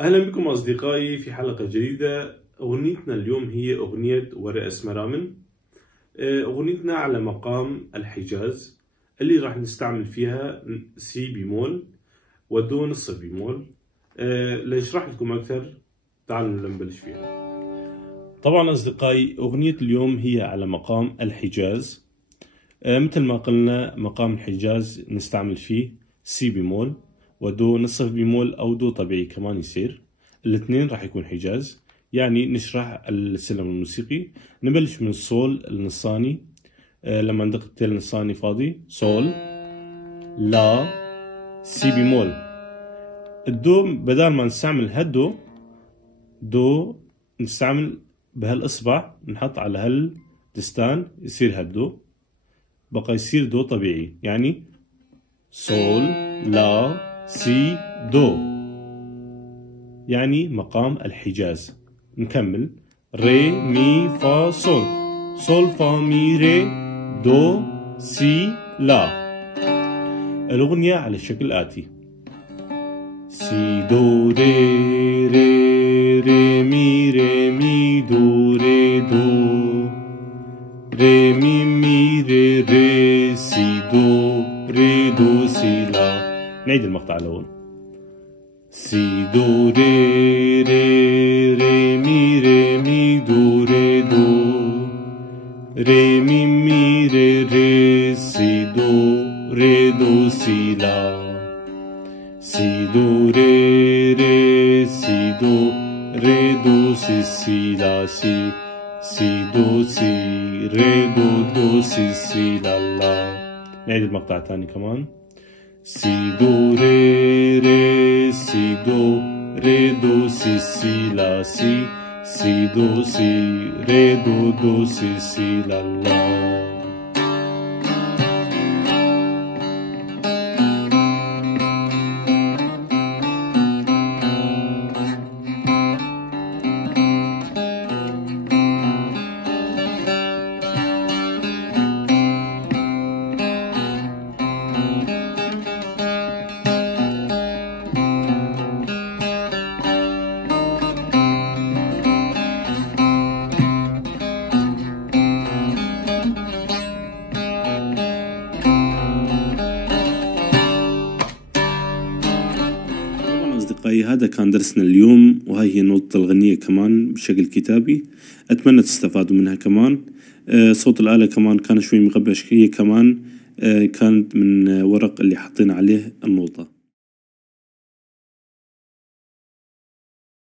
أهلا بكم أصدقائي في حلقة جديدة. أغنيتنا اليوم هي أغنية ورق اسمرامن. أغنيتنا على مقام الحجاز اللي راح نستعمل فيها سي بيمول ودو نص بيمول. لنشرح لكم أكثر تعالوا نبلش فيها. طبعا أصدقائي أغنية اليوم هي على مقام الحجاز. مثل ما قلنا مقام الحجاز نستعمل فيه سي بيمول ودو نصف بيمول أو دو طبيعي كمان يصير، الاثنين راح يكون حجاز. يعني نشرح السلم الموسيقي. نبلش من الصول النصاني، لما ندق التيل النصاني فاضي صول لا سي بيمول. الدو بدل ما نستعمل هالدو دو نستعمل بهالإصبع، نحط على هالدستان يصير هالدو، بقى يصير دو طبيعي. يعني صول لا سي دو، يعني مقام الحجاز. نكمل ري مي فا صول، صول فا مي ري دو سي لا. الأغنية على الشكل الآتي: سي دو ري ري ري مي دو ري دو ري مي ري ري سي دو ري دو سي لا. نعيد المقطع الأول: سي دو ري ري ري مي دو ري دو ري مي ري ري سي دو ري دو سي لا. سي دو ري ري سي دو ري دو سي لا سي دو سي ري دو سي لا لا. نعيد المقطع الثاني كمان: سي دو ري ري سي دو ري دو سي لا سي دو سي ري دو سي لا لا. أصدقائي هذا كان درسنا اليوم، وهي هي نوتة الغنية كمان بشكل كتابي. أتمنى تستفادوا منها كمان. صوت الآلة كمان كان شوي مغبش، هي كمان كانت من ورق اللي حطينا عليه النوتة.